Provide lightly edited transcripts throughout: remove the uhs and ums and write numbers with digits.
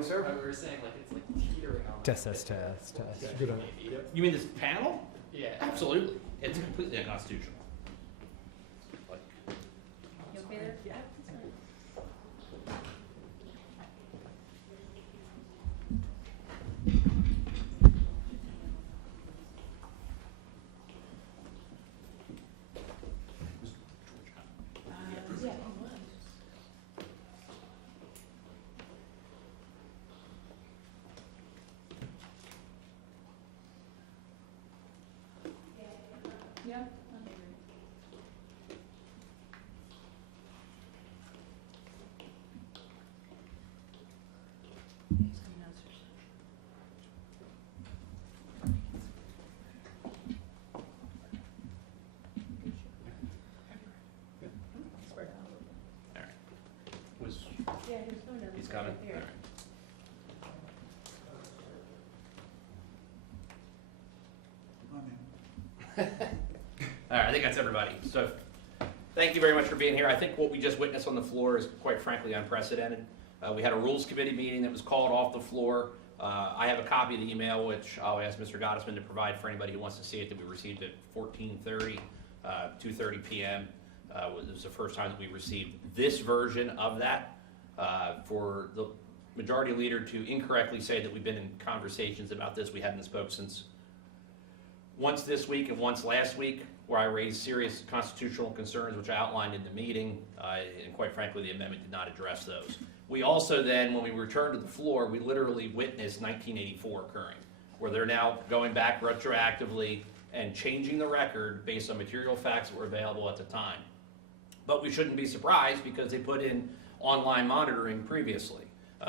morning, sir. We were saying like it's like teetering on. Test. Good on. You mean this panel? Yeah. Absolutely. It's completely unconstitutional. Like, You okay there? Yeah. Yeah. Yeah. Okay, great. Spread out. all right. Was Yeah, he was going down. he's this way coming? right there. All right, I think that's everybody. So thank you very much for being here. I think what we just witnessed on the floor is quite frankly unprecedented. We had a Rules Committee meeting that was called off the floor. I have a copy of the email, which I'll ask Mr. Gottesman to provide for anybody who wants to see it, that we received at 14:30, 2:30 p.m. It was the first time that we received this version of that. For the majority leader to incorrectly say that we've been in conversations about this, we hadn't spoke since once this week and once last week, where I raised serious constitutional concerns, which I outlined in the meeting, and quite frankly, the amendment did not address those. We also then, when we returned to the floor, we literally witnessed 1984 occurring, where they're now going back retroactively and changing the record based on material facts that were available at the time. But we shouldn't be surprised because they put in online monitoring previously.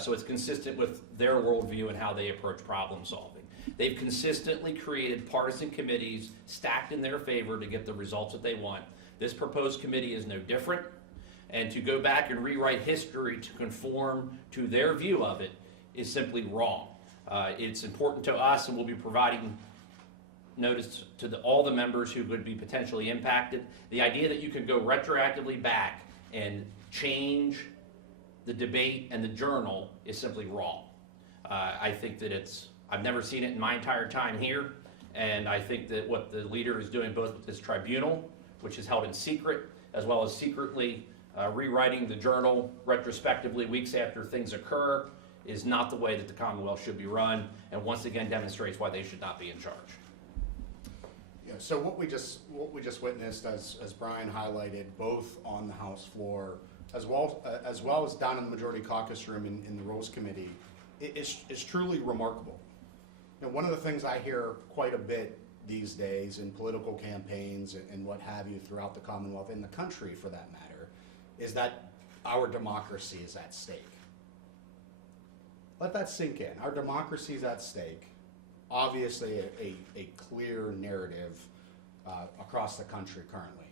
So it's consistent with their worldview and how they approach problem solving. They've consistently created partisan committees stacked in their favor to get the results that they want. This proposed committee is no different. And to go back and rewrite history to conform to their view of it is simply wrong. It's important to us, and we'll be providing notice to all the members who would be potentially impacted. The idea that you can go retroactively back and change the debate and the journal is simply wrong. I think that I've never seen it in my entire time here, and I think that what the leader is doing both with this tribunal, which is held in secret, as well as secretly rewriting the journal retrospectively weeks after things occur, is not the way that the Commonwealth should be run, and once again demonstrates why they should not be in charge. Yeah, so what we just witnessed, as Brian highlighted, both on the House floor, as well as down in the Majority Caucus room in the Rules Committee, is truly remarkable. You know, one of the things I hear quite a bit these days in political campaigns and what have you throughout the Commonwealth, in the country for that matter, is that our democracy is at stake. Let that sink in. Our democracy is at stake. Obviously a clear narrative across the country currently.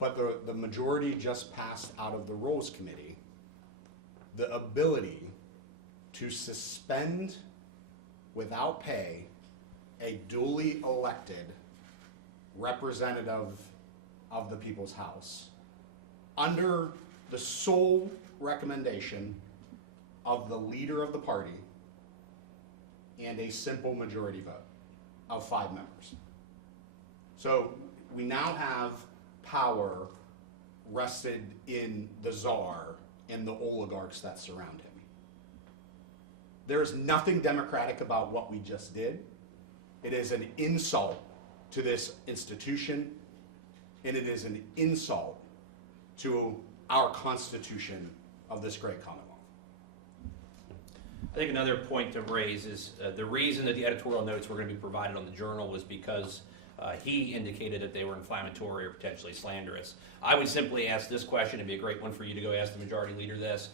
But the majority just passed out of the Rules Committee the ability to suspend without pay a duly elected representative of the People's House under the sole recommendation of the leader of the party and a simple majority vote of 5 members. So we now have power rested in the czar and the oligarchs that surround him. There is nothing democratic about what we just did. It is an insult to this institution, and it is an insult to our Constitution of this great Commonwealth. I think another point to raise is the reason that the editorial notes were going to be provided on the journal was because he indicated that they were inflammatory or potentially slanderous. I would simply ask this question, it'd be a great one for you to go ask the majority leader this.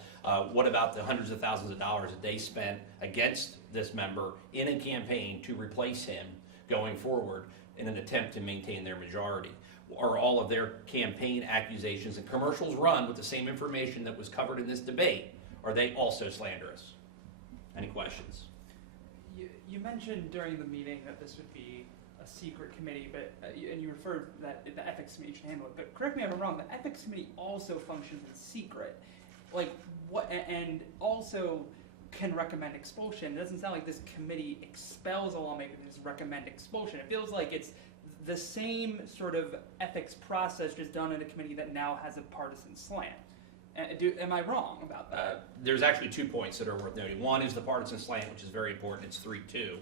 What about the hundreds of thousands of dollars that they spent against this member in a campaign to replace him going forward in an attempt to maintain their majority? Are all of their campaign accusations and commercials run with the same information that was covered in this debate, are they also slanderous? Any questions? You mentioned during the meeting that this would be a secret committee, but and you referred that the ethics committee should handle it. But correct me if I'm wrong. The ethics committee also functions in secret. Like what? And also, can recommend expulsion. It doesn't sound like this committee expels a lawmaker, they just recommend expulsion. It feels like it's the same sort of ethics process just done in a committee that now has a partisan slant. Am I wrong about that? There's actually 2 points that are worth noting. One is the partisan slant, which is very important. It's 3-2.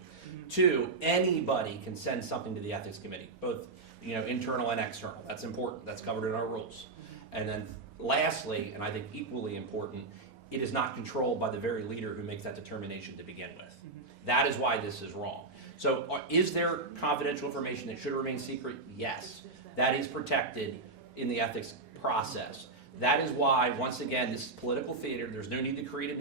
2, anybody can send something to the ethics committee, both internal and external. That's important. That's covered in our rules. And then lastly, and I think equally important, it is not controlled by the very leader who makes that determination to begin with. That is why this is wrong. So is there confidential information that should remain secret? Yes. That is protected in the ethics process. That is why, once again, this is political theater. There's no need to create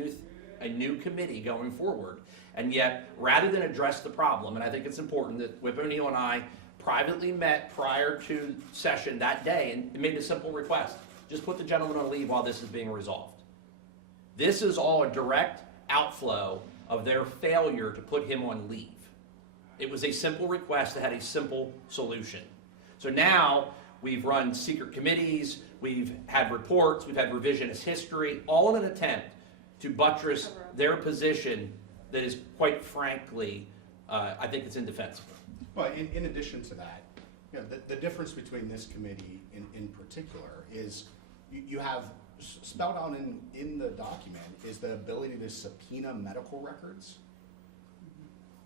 a new committee going forward. And yet, rather than address the problem, and I think it's important that Whip O'Neill and I privately met prior to session that day and made a simple request. Just put the gentleman on leave while this is being resolved. This is all a direct outflow of their failure to put him on leave. It was a simple request that had a simple solution. So now we've run secret committees, we've had reports, we've had revisionist history, all in an attempt to buttress their position that is, quite frankly, I think it's indefensible. Well, in addition to that, the difference between this committee in particular is you have spelled out in the document is the ability to subpoena medical records,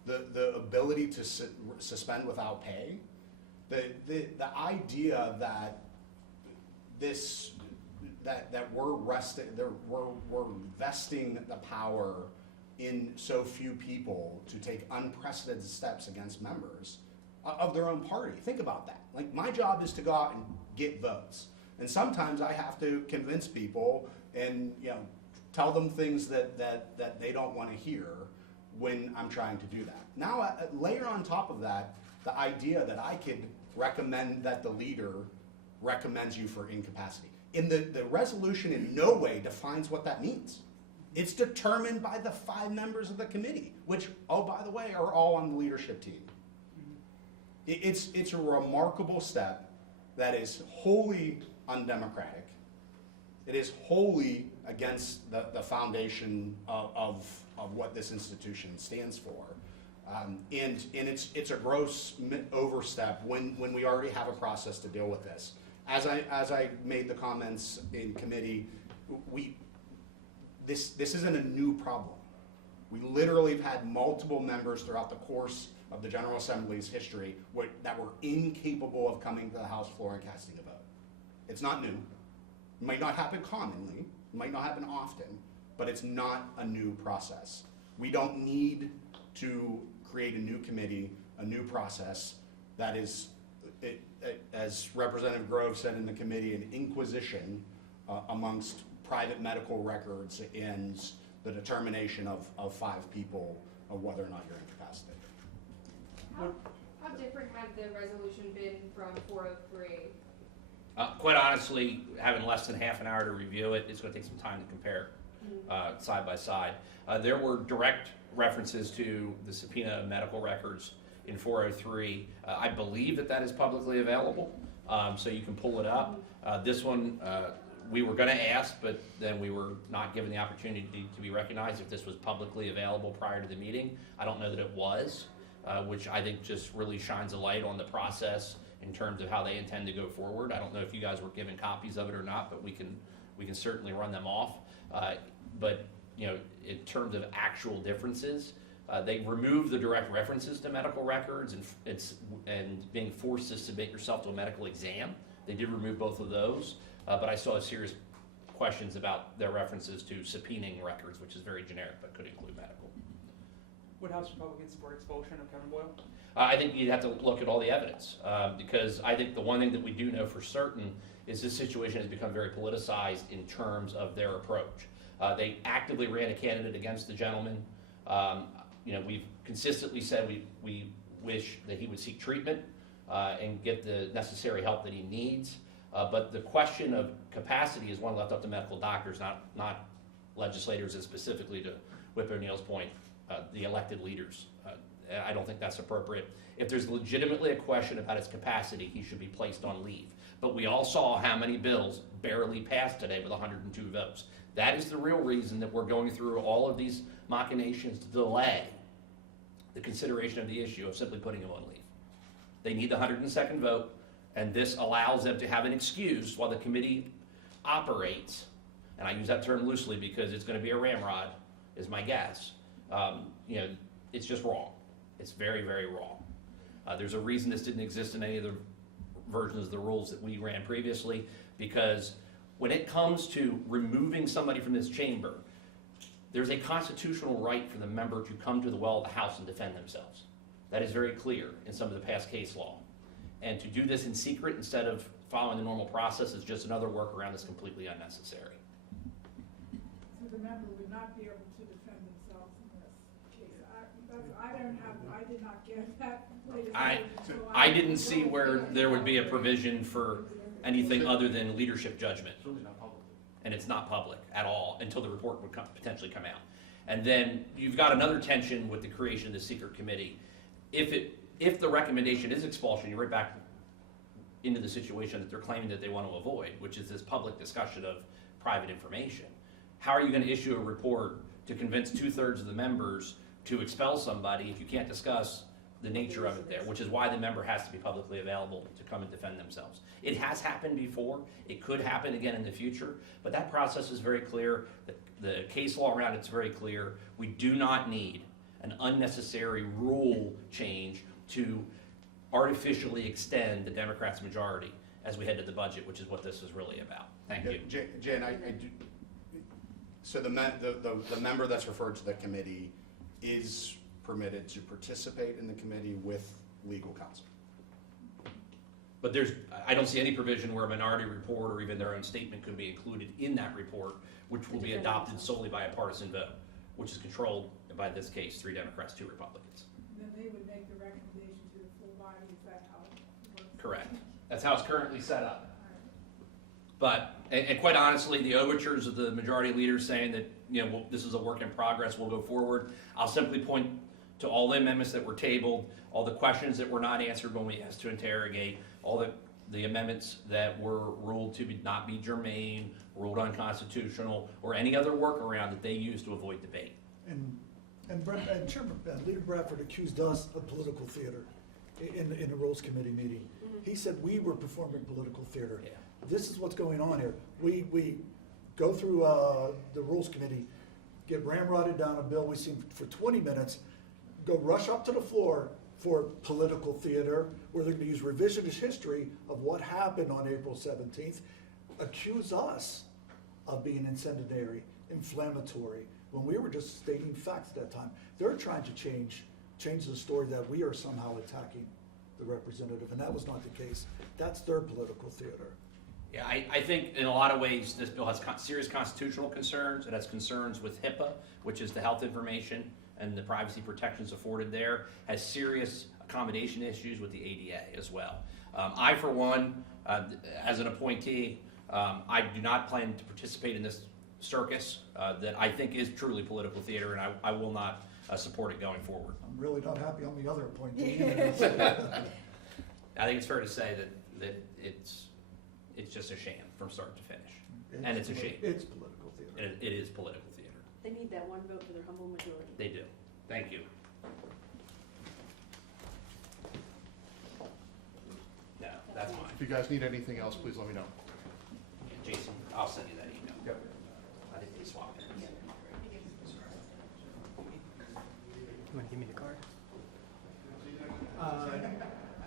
the ability to suspend without pay, the idea that we're vesting the power in so few people to take unprecedented steps against members of their own party. Think about that. Like, my job is to go out and get votes. And sometimes I have to convince people and tell them things that they don't want to hear when I'm trying to do that. Now, layer on top of that the idea that I could recommend that the leader recommends you for incapacity. The resolution in no way defines what that means. It's determined by the 5 members of the committee, which, oh, by the way, are all on the leadership team. It's a remarkable step that is wholly undemocratic. It is wholly against the foundation of what this institution stands for. And it's a gross overstep when we already have a process to deal with this. As I made the comments in committee, this isn't a new problem. We literally have had multiple members throughout the course of the General Assembly's history that were incapable of coming to the House floor and casting a vote. It's not new. It might not happen commonly, it might not happen often, but it's not a new process. We don't need to create a new committee, a new process that is, as Representative Grove said in the committee, an inquisition amongst private medical records and the determination of 5 people of whether or not you're incapacitated. How different had the resolution been from 403? Quite honestly, having less than half an hour to review it, it's going to take some time to compare side by side. There were direct references to the subpoena of medical records in 403. I believe that is publicly available, so you can pull it up. This one, we were going to ask, but then we were not given the opportunity to be recognized if this was publicly available prior to the meeting. I don't know that it was, which I think just really shines a light on the process in terms of how they intend to go forward. I don't know if you guys were given copies of it or not, but we can certainly run them off. But in terms of actual differences, they removed the direct references to medical records and being forced to submit yourself to a medical exam. They did remove both of those, but I saw serious questions about their references to subpoenaing records, which is very generic, but could include medical. Would House Republicans support expulsion of Kevin Boyle? I think you'd have to look at all the evidence, because I think the one thing that we do know for certain is this situation has become very politicized in terms of their approach. They actively ran a candidate against the gentleman. We've consistently said we wish that he would seek treatment and get the necessary help that he needs. But the question of capacity is one left up to medical doctors, not legislators, and specifically, to Whip O'Neill's point, the elected leaders. I don't think that's appropriate. If there's legitimately a question about his capacity, he should be placed on leave. But we all saw how many bills barely passed today with 102 votes. That is the real reason that we're going through all of these machinations to delay the consideration of the issue of simply putting him on leave. They need the 102nd vote, and this allows them to have an excuse while the committee operates, and I use that term loosely because it's gonna be a ramrod, is my guess. You know, it's just wrong. It's very, very wrong. There's a reason this didn't exist in any of the versions of the rules that we ran previously, because when it comes to removing somebody from this chamber, there's a constitutional right for the member to come to the well of the House and defend themselves. That is very clear in some of the past case law. And to do this in secret instead of following the normal process is just another workaround that's completely unnecessary. So the member would not be able to defend themselves in this case. I did not get that. I didn't see where there would be a provision for anything other than leadership judgment. And it's not public at all until the report would potentially come out. And then you've got another tension with the creation of the secret committee. If the recommendation is expulsion, you're right back into the situation that they're claiming that they want to avoid, which is this public discussion of private information. How are you going to issue a report to convince 2/3 of the members to expel somebody if you can't discuss the nature of it there, which is why the member has to be publicly available to come and defend themselves. It has happened before. It could happen again in the future, but that process is very clear. The case law around it's very clear. We do not need an unnecessary rule change to artificially extend the Democrats' majority as we head to the budget, which is what this is really about. Thank you. Jan, I do, so the member that's referred to the committee is permitted to participate in the committee with legal counsel. But I don't see any provision where a minority report or even their own statement could be included in that report, which will be adopted solely by a partisan vote, which is controlled by this case, 3 Democrats, 2 Republicans. And then they would make the recommendation to the full body, is that how it works? Correct. That's how it's currently set up. But, and quite honestly, the overtures of the majority leaders saying that, you know, this is a work in progress, we'll go forward. I'll simply point to all the amendments that were tabled, all the questions that were not answered when we asked to interrogate, all the amendments that were ruled to not be germane, ruled unconstitutional, or any other workaround that they used to avoid debate. And Chairman, Leader Bradford accused us of political theater in the Rules Committee meeting. He said we were performing political theater. Yeah. This is what's going on here. We go through the Rules Committee, get ramrodded down a bill we see for 20 minutes, go rush up to the floor for political theater, where they're gonna use revisionist history of what happened on April 17th, accuse us of being incendiary, inflammatory, when we were just stating facts at that time. They're trying to change the story that we are somehow attacking the representative, and that was not the case. That's their political theater. Yeah, I think in a lot of ways, this bill has serious constitutional concerns. It has concerns with HIPAA, which is the health information and the privacy protections afforded there, has serious accommodation issues with the ADA as well. I, for one, as an appointee, I do not plan to participate in this circus that I think is truly political theater, and I will not support it going forward. I'm really not happy on the other appointee. I think it's fair to say that it's just a sham from start to finish, and it's a shame. It's political theater. It is political theater. They need that one vote for their humble majority. They do. Thank you. No, that's mine. If you guys need anything else, please let me know. Jason, I'll send you that email. Yep. I think they swapped it. You wanna give me the card?